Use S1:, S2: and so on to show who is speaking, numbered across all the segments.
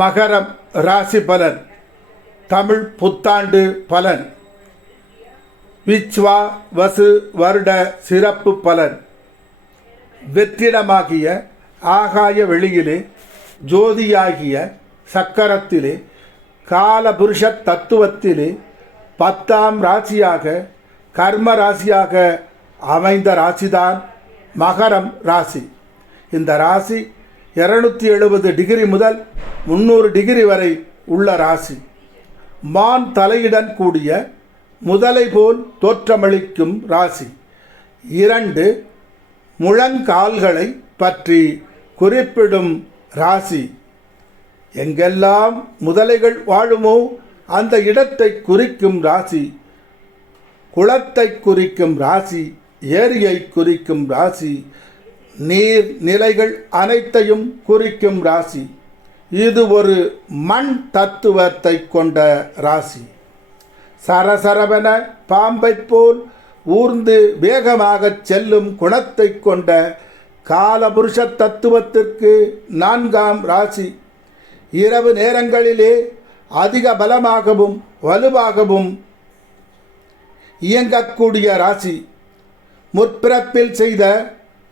S1: மகரம் ராசி பலன். தமிழ் புத்தாண்டு பலன். விச்வா வசு வருட சிறப்பு பலன். வெற்றிடமாகிய ஆகாய வெளியிலே ஜோதியாகிய சக்கரத்திலே காலபுருஷ தத்துவத்திலே பத்தாம் ராசியாக கர்ம ராசியாக அமைந்த ராசிதான் மகரம் ராசி. இந்த ராசி இருநூத்தி எழுபது டிகிரி முதல் முந்நூறு டிகிரி வரை உள்ள ராசி. மான் தலையுடன் கூடிய முதலை போல் தோற்றமளிக்கும் ராசி. இரண்டு முழங்கால்களை பற்றி குறிப்பிடும் ராசி. எங்கெல்லாம் முதலைகள் வாழுமோ அந்த இடத்தை குறிக்கும் ராசி. குளத்தை குறிக்கும் ராசி ஏரியை குறிக்கும் ராசி நீர் நிலைகள் அனைத்தையும் குறிக்கும் ராசி. இது ஒரு மண் தத்துவத்தை கொண்ட ராசி. சரசரவென பாம்பைப் போல் ஊர்ந்து வேகமாகச் செல்லும் குணத்தை கொண்ட காலபுருஷ தத்துவத்திற்கு நான்காம் ராசி. இரவு நேரங்களிலே அதிக பலமாகவும் வலுவாகவும் இயங்கக்கூடிய ராசி. முற்பிறப்பில் செய்த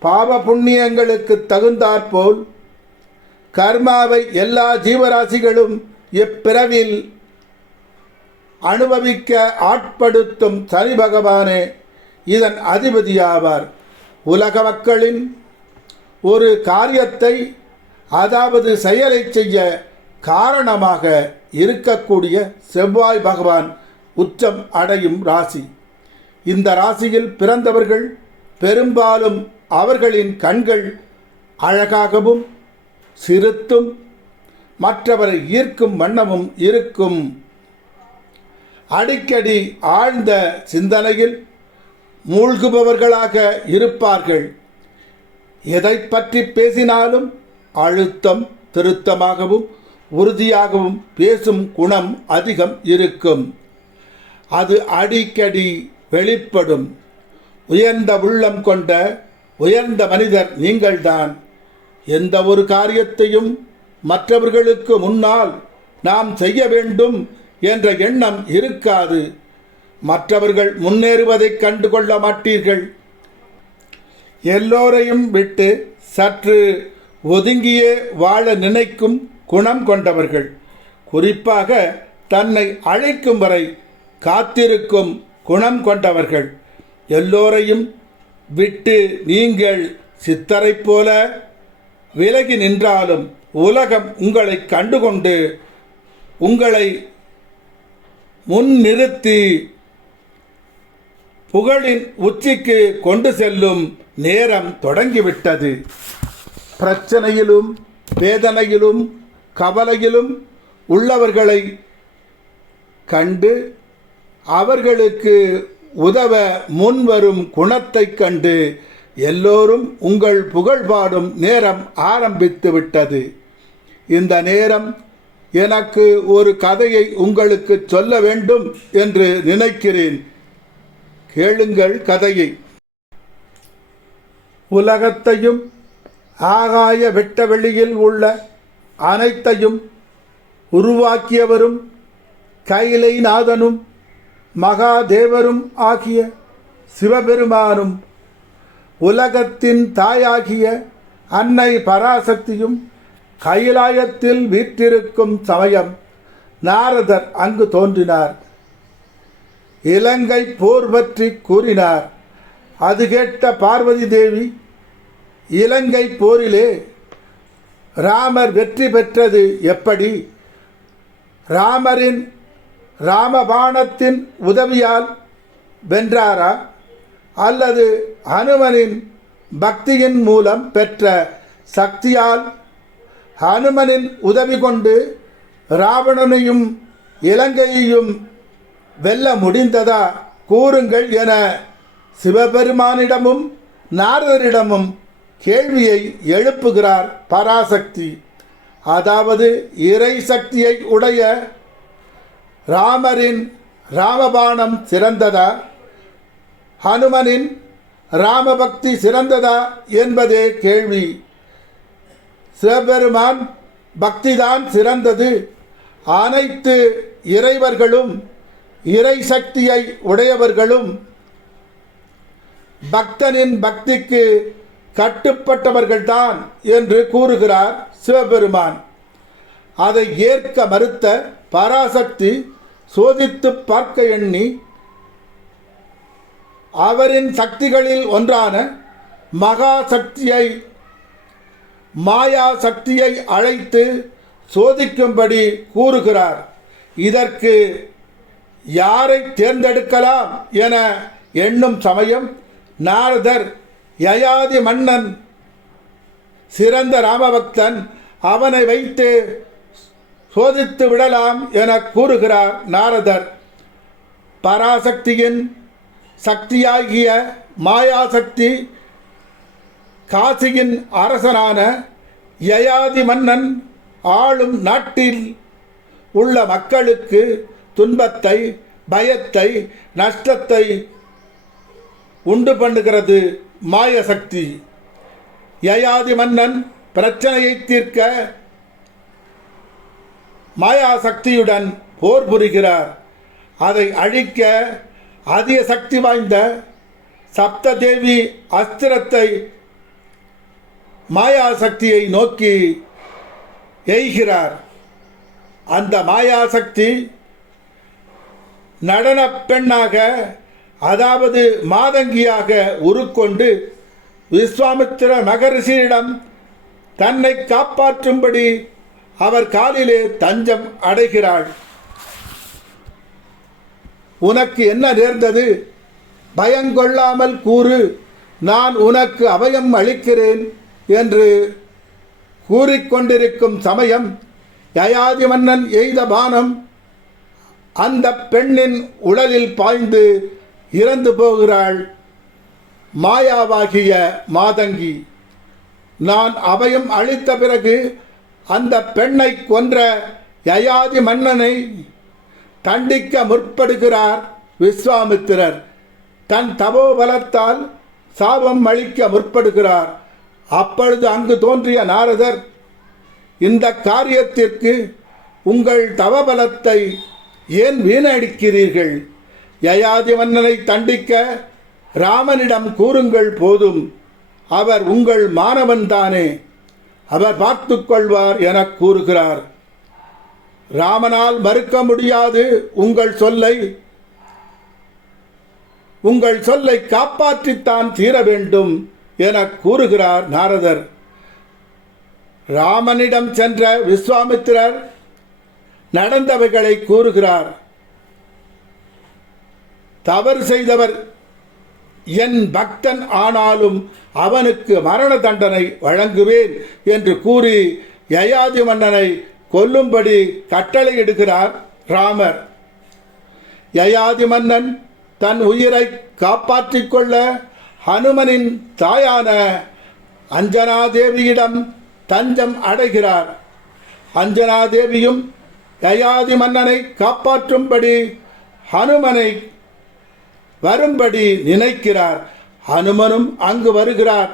S1: பாவ புண்ணியங்களுக்கு தகுந்தாற்போல் கர்மாவை எல்லா ஜீவராசிகளும் இப்பிறவில் அனுபவிக்க ஆட்படுத்தும் சனி பகவானே இதன் அதிபதியாவார். உலக மக்களின் ஒரு காரியத்தை அதாவது செயலை செய்ய காரணமாக இருக்கக்கூடிய செவ்வாய் பகவான் உச்சம் அடையும் ராசி. இந்த ராசியில் பிறந்தவர்கள் பெரும்பாலும் அவர்களின் கண்கள் அழகாகவும் சிறுத்தும் மற்றவரை ஈர்க்கும் வண்ணமும் இருக்கும். அடிக்கடி ஆழ்ந்த சிந்தனையில் மூழ்குபவர்களாக இருப்பார்கள். எதை பற்றி பேசினாலும் அழுத்தம் திருத்தமாகவும் உறுதியாகவும் பேசும் குணம் அதிகம் இருக்கும். அது அடிக்கடி வெளிப்படும். உயர்ந்த உள்ளம் கொண்ட உயர்ந்த மனிதர் நீங்கள்தான். எந்த ஒரு காரியத்தையும் மற்றவர்களுக்கு முன்னால் நாம் செய்ய வேண்டும் என்ற எண்ணம் இருக்காது. மற்றவர்கள் முன்னேறுவதைக் கண்டு கொள்ள மாட்டீர்கள். எல்லோரையும் விட்டு சற்று ஒதுங்கியே வாழ நினைக்கும் குணம் கொண்டவர்கள். குறிப்பாக தன்னை அழைக்கும் வரை காத்திருக்கும் குணம் கொண்டவர்கள். எல்லோரையும் விட்டு நீங்கள் சித்தரைப் போல விலகி நின்றாலும் உலகம் உங்களை கண்டுகொண்டு உங்களை முன்னிறுத்தி புகழின் உச்சிக்கு கொண்டு செல்லும் நேரம் தொடங்கிவிட்டது. பிரச்சனையிலும் வேதனையிலும் கவலையிலும் உள்ளவர்களை கண்டு அவர்களுக்கு உதவ முன்வரும் குணத்தைக் கண்டு எல்லோரும் உங்கள் புகழ் பாடும் நேரம் ஆரம்பித்து விட்டது. இந்த நேரம் எனக்கு ஒரு கதையை உங்களுக்கு சொல்ல வேண்டும் என்று நினைக்கிறேன். கேளுங்கள் கதையை. உலகத்தையும் ஆகாய வெட்டவெளியில் உள்ள அனைத்தையும் உருவாக்கியவரும் கைலைநாதனும் மகாதேவரும் ஆகிய சிவபெருமானும் உலகத்தின் தாயாகிய அன்னை பராசக்தியும் கைலாயத்தில் வீற்றிருக்கும் சமயம் நாரதர் அங்கு தோன்றினார். இலங்கை போர் பற்றி கூறினார். அது கேட்ட பார்வதி தேவி இலங்கை போரிலே ராமர் வெற்றி பெற்றது எப்படி? ராமரின் ராமபாணத்தின் உதவியால் வென்றாரா? அல்லது ஹனுமனின் பக்தியின் மூலம் பெற்ற சக்தியால் ஹனுமனின் உதவி கொண்டு ராவணனையும் இலங்கையையும் வெல்ல முடிந்ததா? கூறுங்கள் என சிவபெருமானிடமும் நாரதரிடமும் கேள்வியை எழுப்புகிறார் பராசக்தி. அதாவது இறை சக்தியை உடைய ராமரின் ராமபாணம் சிறந்ததா? ஹனுமனின் ராமபக்தி சிறந்ததா என்பதே கேள்வி. சிவபெருமான் பக்திதான் சிறந்தது. அனைத்து இறைவர்களும் இறை சக்தியை உடையவர்களும் பக்தனின் பக்திக்கு கட்டுப்பட்டவர்கள்தான் என்று கூறுகிறார் சிவபெருமான். அதை ஏற்க மறுத்த பராசக்தி சோதித்து பார்க்க எண்ணி அவரின் சக்திகளில் ஒன்றான மகா சக்தியை மாயா சக்தியை அழைத்து சோதிக்கும்படி கூறுகிறார். இதற்கு யாரை தேர்ந்தெடுக்கலாம் என எண்ணும் சமயம் நாரதர் யயாதி மன்னன் சிறந்த ராமபக்தன் அவனை வைத்து சோதித்து விடலாம் என கூறுகிறார் நாரதர். பராசக்தியின் சக்தியாகிய மாயாசக்தி காசியின் அரசனான யயாதி மன்னன் ஆளும் நாட்டில் உள்ள மக்களுக்கு துன்பத்தை பயத்தை நஷ்டத்தை உண்டு பண்ணுகிறது மாயசக்தி. யயாதி மன்னன் பிரச்சனையை தீர்க்க மாயாசக்தியுடன் போர் புரிகிறார். அதை அழிக்க அதிக சக்தி வாய்ந்த சப்ததேவி அஸ்திரத்தை மாயாசக்தியை நோக்கி எய்கிறார். அந்த மாயாசக்தி நடனப் பெண்ணாக அதாவது மாதங்கியாக உருக்கொண்டு விஸ்வாமித்திர மகரிஷியிடம் தன்னை காப்பாற்றும்படி அவர் காலிலே தஞ்சம் அடைகிறாள் உனக்கு என்ன நேர்ந்தது? பயங்கொள்ளாமல் கூறு. நான் உனக்கு அபயம் அளிக்கிறேன் என்று கூறிக்கொண்டிருக்கும் சமயம் யயாதி மன்னன் எய்த பானம் அந்த பெண்ணின் உடலில் பாய்ந்து இறந்து போகிறாள். மாயாவாகிய மாதங்கி நான் அபயம் அளித்த பிறகு அந்த பெண்ணை கொன்ற யயாதி மன்னனை தண்டிக்க முற்படுகிறார் விஸ்வாமித்திரர். தன் தபோபலத்தால் சாபம் அளிக்க முற்படுகிறார். அப்பொழுது அங்கு தோன்றிய நாரதர் இந்த காரியத்திற்கு உங்கள் தவபலத்தை ஏன் வீணடிக்கிறீர்கள்? யயாதி மன்னனை தண்டிக்க ராமனிடம் கூறுங்கள் போதும். அவர் உங்கள் மாணவன்தானே அவர் பார்த்து கொள்வார் என கூறுகிறார். ராமனால் மறுக்க முடியாது உங்கள் சொல்லை. உங்கள் சொல்லை காப்பாற்றித்தான் தீர வேண்டும் என கூறுகிறார் நாரதர். ராமனிடம் சென்ற விஸ்வாமித்திரர் நடந்தவைகளை கூறுகிறார். தவறு செய்தவர் என் பக்தன் ஆனாலும் அவனுக்கு மரண தண்டனை வழங்குவேன் என்று கூறி யயாதி மன்னனை கொல்லும்படி கட்டளையிடுகிறார் ராமர். யயாதி மன்னன் தன் உயிரை காப்பாற்றிக் கொள்ள ஹனுமனின் தாயான அஞ்சனாதேவியிடம் தஞ்சம் அடைகிறார். அஞ்சனாதேவியும் யயாதி மன்னனை காப்பாற்றும்படி ஹனுமனை வரும்படி நினைக்கிறார். ஹனுமனும் அங்கு வருகிறார்.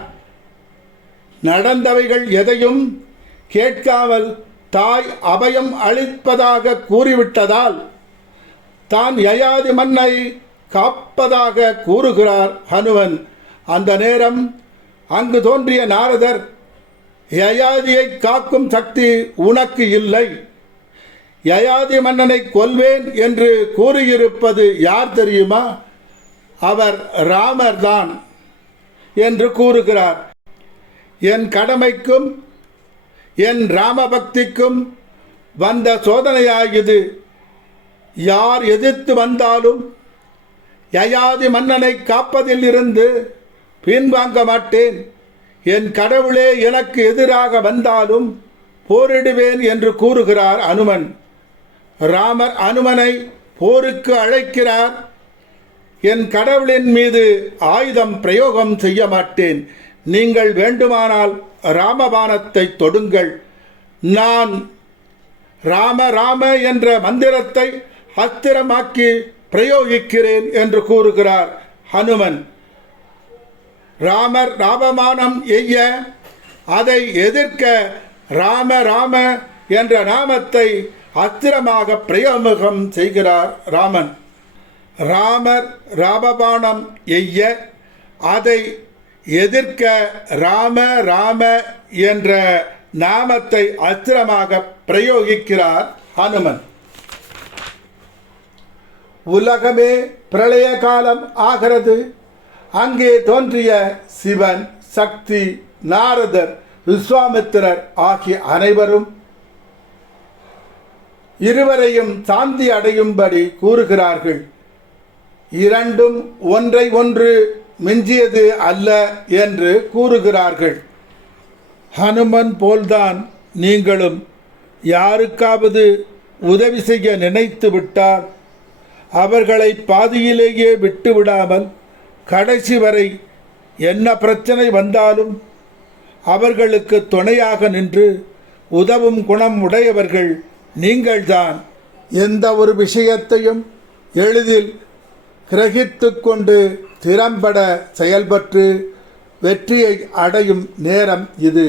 S1: நடந்தவைகள் எதையும் கேட்காமல் தாய் அபயம் அளிப்பதாக கூறிவிட்டதால் தான் யயாதி மன்னை காப்பதாக கூறுகிறார் ஹனுமன். அந்த நேரம் அங்கு தோன்றிய நாரதர் யயாதியை காக்கும் சக்தி உனக்கு இல்லை. யயாதி மன்னனை கொல்வேன் என்று கூறியிருப்பது யார் தெரியுமா? அவர் ராமர்தான் என்று கூறுகிறார். என் கடமைக்கும் என் ராமபக்திக்கும் வந்த சோதனையாகியது யார் எதிர்த்து வந்தாலும் யயாதி மன்னனை காப்பதில் இருந்து பின்வாங்க மாட்டேன். என் கடவுளே எனக்கு எதிராக வந்தாலும் போரிடுவேன் என்று கூறுகிறார் அனுமன். ராமர் அனுமனை போருக்கு அழைக்கிறார். என் கடவுளின் மீது ஆயுதம் பிரயோகம் செய்ய மாட்டேன். நீங்கள் வேண்டுமானால் ராமபானத்தை தொடுங்கள். நான் ராம ராம என்ற மந்திரத்தை அஸ்திரமாக்கி பிரயோகிக்கிறேன் என்று கூறுகிறார் ஹனுமன். ராமர் ராமமானம் எய்ய அதை எதிர்க்க ராம ராம என்ற நாமத்தை அஸ்திரமாக பிரயோகம் செய்கிறார் ராமன். ராமர் ராமபாணம் எய்ய அதை எதிர்க்க ராம ராம என்ற நாமத்தை அஸ்திரமாக பிரயோகிக்கிறார் ஹனுமன். உலகமே பிரளய காலம் ஆகிறது. அங்கே தோன்றிய சிவன் சக்தி நாரதர் விஸ்வாமித்திரர் ஆகிய அனைவரும் இருவரையும் சாந்தி அடையும்படி கூறுகிறார்கள். இரண்டும் ஒன்றை ஒன்று மிஞ்சியது அல்ல என்று கூறுகிறார்கள். ஹனுமன் போல்தான் நீங்களும் யாருக்காவது உதவி செய்ய நினைத்து விட்டால் அவர்களை பாதியிலேயே விட்டு விடாமல் கடைசி வரை என்ன பிரச்சனை வந்தாலும் அவர்களுக்கு துணையாக நின்று உதவும் குணம் உடையவர்கள் நீங்கள்தான். எந்த ஒரு விஷயத்தையும் எளிதில் கிரகித்து கொண்டு திறம்பட செயல்பட்டு வெற்றியை அடையும் நேரம் இது.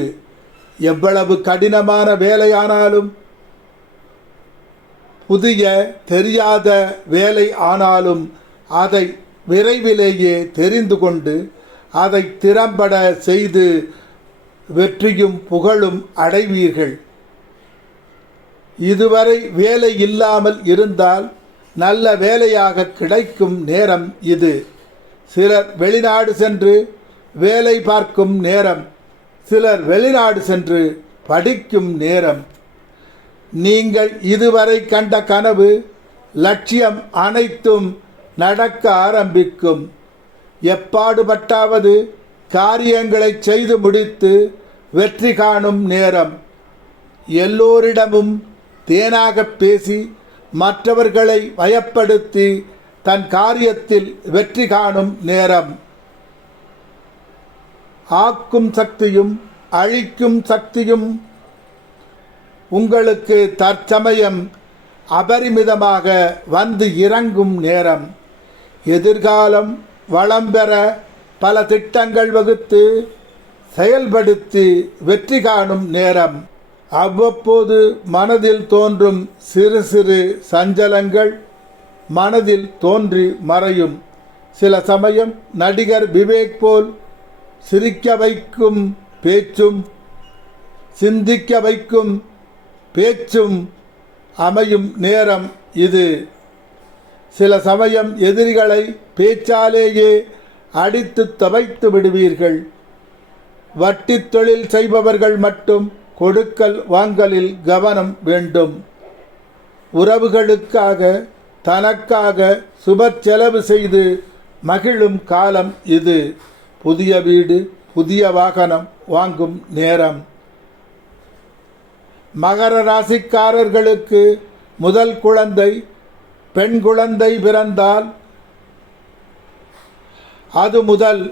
S1: எவ்வளவு கடினமான வேலையானாலும் புதிய தெரியாத வேலை ஆனாலும் அதை விரைவிலேயே தெரிந்து கொண்டு அதை திறம்பட செய்து வெற்றியும் புகழும் அடைவீர்கள். இதுவரை வேலை இல்லாமல் இருந்தால் நல்ல வேலையாக கிடைக்கும் நேரம் இது. சிலர் வெளிநாடு சென்று வேலை பார்க்கும் நேரம். சிலர் வெளிநாடு சென்று படிக்கும் நேரம். நீங்கள் இதுவரை கண்ட கனவு லட்சியம் அனைத்தும் நடக்க ஆரம்பிக்கும். எப்பாடுபட்டாவது காரியங்களை செய்து முடித்து வெற்றி காணும் நேரம். எல்லோரிடமும் தேனாக பேசி மற்றவர்களை வயப்படுத்தி தன் காரியத்தில் வெற்றி காணும் நேரம். ஆக்கும் சக்தியும் அழிக்கும் சக்தியும் உங்களுக்கு தற்சமயம் அபரிமிதமாக வந்து இறங்கும் நேரம். எதிர்காலம் வளம் பெற பல திட்டங்கள் வகுத்து செயல்படுத்தி வெற்றி காணும் நேரம். அவ்வப்போது மனதில் தோன்றும் சிறு சிறு சஞ்சலங்கள் மனதில் தோன்றி மறையும். சில சமயம் நடிகர் விவேக் போல் சிரிக்க வைக்கும் பேச்சும் சிந்திக்க வைக்கும் பேச்சும் அமையும் நேரம் இது. சில சமயம் எதிரிகளை பேச்சாலேயே அடித்து தவைத்து விடுவீர்கள். வட்டி தொழில் செய்பவர்கள் மட்டும் கொடுக்கல் வாங்கலில் கவனம் வேண்டும். உறவுகளுக்காக தனக்காக சுப செலவு செய்து மகிழும் காலம் இது. புதிய வீடு புதிய வாகனம் வாங்கும் நேரம். மகர ராசிக்காரர்களுக்கு முதல் குழந்தை பெண் குழந்தை பிறந்தால் அது முதல்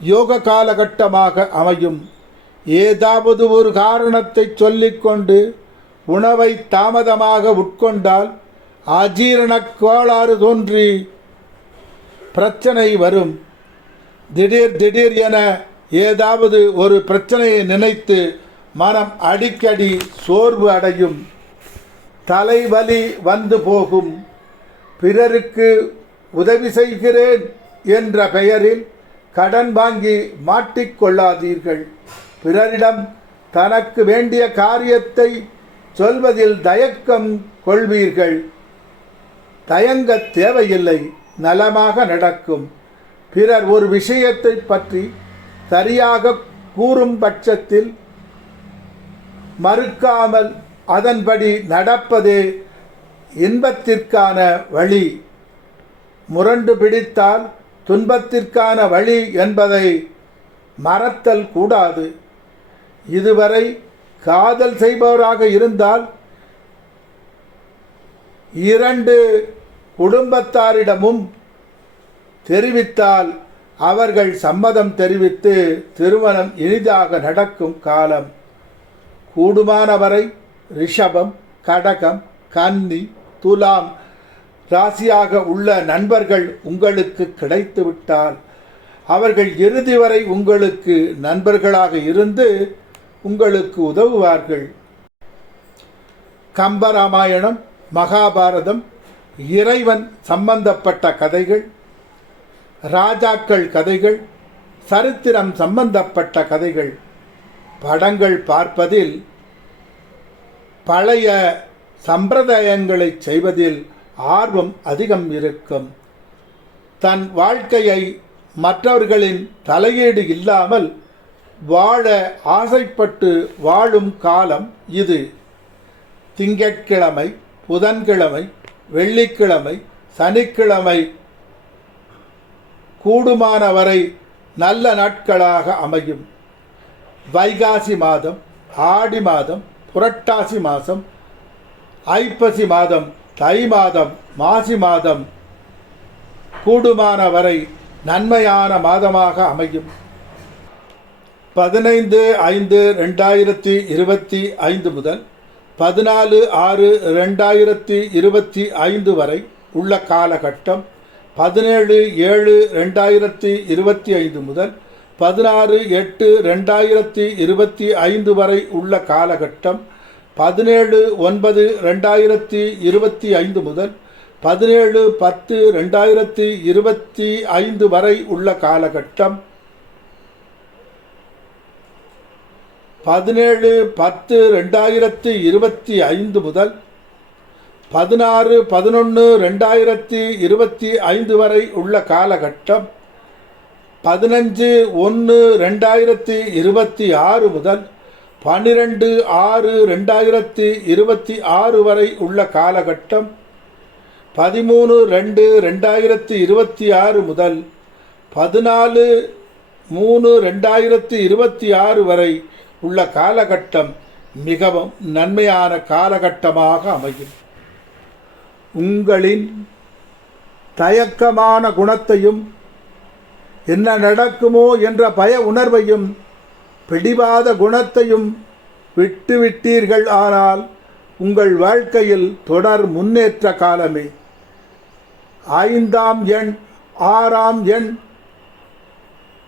S1: யோக காலகட்டமாக அமையும். ஏதாவது ஒரு காரணத்தை சொல்லிக்கொண்டு உணவை தாமதமாக உட்கொண்டால் அஜீரணக் கோளாறு தோன்றி பிரச்சனை வரும். திடீர் திடீர் என ஏதாவது ஒரு பிரச்சனையை நினைத்து மனம் அடிக்கடி சோர்வு அடையும். தலைவலி வந்து போகும். பிறருக்கு உதவி செய்கிறேன் என்ற பெயரில் கடன் வாங்கி மாட்டிக்கொள்ளாதீர்கள் பிறரிடம் தனக்கு வேண்டிய காரியத்தை சொல்வதில் தயக்கம் கொள்வீர்கள். தயங்க தேவையில்லை நலமாக நடக்கும். பிறர் ஒரு விஷயத்தை பற்றி சரியாக கூறும் பட்சத்தில் மறுக்காமல் அதன்படி நடப்பதே இன்பத்திற்கான வழி. முரண்டு பிடித்தால் துன்பத்திற்கான வழி என்பதை மறத்தல் கூடாது. இதுவரை காதல் செய்பவராக இருந்தால் இரண்டு குடும்பத்தாரிடமும் தெரிவித்தால் அவர்கள் சம்மதம் தெரிவித்து திருமணம் எளிதாக நடக்கும் காலம் கூடுமானவரை ரிஷபம் கடகம் கன்னி துலாம் ராசியாக உள்ள நண்பர்கள் உங்களுக்கு கிடைத்துவிட்டால் அவர்கள் இறுதி வரை உங்களுக்கு நண்பர்களாக இருந்து உங்களுக்கு உதவுவார்கள். கம்பராமாயணம் மகாபாரதம் இறைவன் சம்பந்தப்பட்ட கதைகள் ராஜாக்கள் கதைகள் சரித்திரம் சம்பந்தப்பட்ட கதைகள். படங்கள் பார்ப்பதில் பழைய சம்பிரதாயங்களை செய்வதில் ஆர்வம் அதிகம் இருக்கும். தன் வாழ்க்கையை மற்றவர்களின் தலையீடு இல்லாமல் வாழ ஆசைப்பட்டு வாழும் காலம் இது. திங்கட்கிழமை புதன்கிழமை வெள்ளிக்கிழமை சனிக்கிழமை. கூடுமானவரை நல்ல நாட்களாக அமையும். வைகாசி மாதம் ஆடி மாதம் புரட்டாசி மாதம் ஐப்பசி மாதம் தை மாதம் மாசி மாதம். கூடுமானவரை நன்மையான மாதமாக அமையும். பதினைந்து ஐந்து ரெண்டாயிரத்தி இருபத்தி ஐந்து முதல் பதினாலு ஆறு ரெண்டாயிரத்தி இருபத்தி ஐந்து வரை உள்ள காலகட்டம் பதினேழு ஏழு ரெண்டாயிரத்தி இருபத்தி ஐந்து முதல் பதினாறு எட்டு ரெண்டாயிரத்தி இருபத்தி ஐந்து வரை உள்ள காலகட்டம் பதினேழு ஒன்பது ரெண்டாயிரத்தி இருபத்தி ஐந்து முதல் பதினேழு பத்து ரெண்டாயிரத்தி இருபத்தி ஐந்து வரை உள்ள காலகட்டம் பதினேழு பத்து ரெண்டாயிரத்தி இருபத்தி ஐந்து முதல் பதினாறு பதினொன்று ரெண்டாயிரத்தி இருபத்தி ஐந்து வரை உள்ள காலகட்டம் பதினஞ்சு ஒன்று ரெண்டாயிரத்தி இருபத்தி ஆறு முதல் பன்னிரெண்டு ஆறு ரெண்டாயிரத்தி இருபத்தி ஆறு வரை உள்ள காலகட்டம் பதிமூணு ரெண்டு ரெண்டாயிரத்தி இருபத்தி ஆறு முதல் பதினாலு மூணு ரெண்டாயிரத்தி இருபத்தி ஆறு வரை உள்ள காலகட்டம் மிகவும் நன்மையான காலகட்டமாக அமையும். உங்களின் தயக்கமான குணத்தையும் என்ன நடக்குமோ என்ற பய உணர்வையும் பிடிவாத குணத்தையும் விட்டுவிட்டீர்கள் ஆனால் உங்கள் வாழ்க்கையில் தொடர் முன்னேற்ற காலமே. ஐந்தாம் எண் ஆறாம் எண்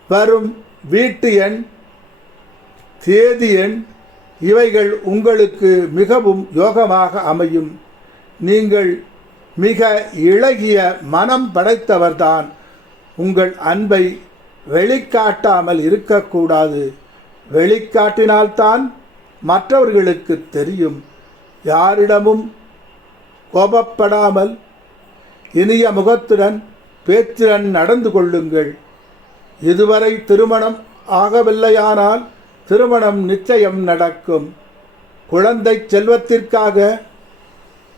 S1: வரும் வீட்டு எண் தேதி எண் இவைகள் உங்களுக்கு மிகவும் யோகமாக அமையும். நீங்கள் மிக இழகிய மனம் படைத்தவர்தான். உங்கள் அன்பை வெளிக்காட்டாமல் இருக்கக்கூடாது. வெளிக்காட்டினால்தான் மற்றவர்களுக்கு தெரியும். யாரிடமும் கோபப்படாமல் இனிய முகத்துடன் பேச்சுடன் நடந்து கொள்ளுங்கள். இதுவரை திருமணம் ஆகவில்லையானால் திருமணம் நிச்சயம் நடக்கும். குழந்தை செல்வத்திற்காக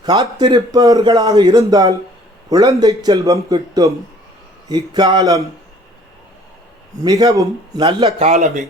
S1: காத்திருப்பவர்களாக இருந்தால் குழந்தை செல்வம் கிட்டும். இக்காலம் மிகவும் நல்ல காலமே.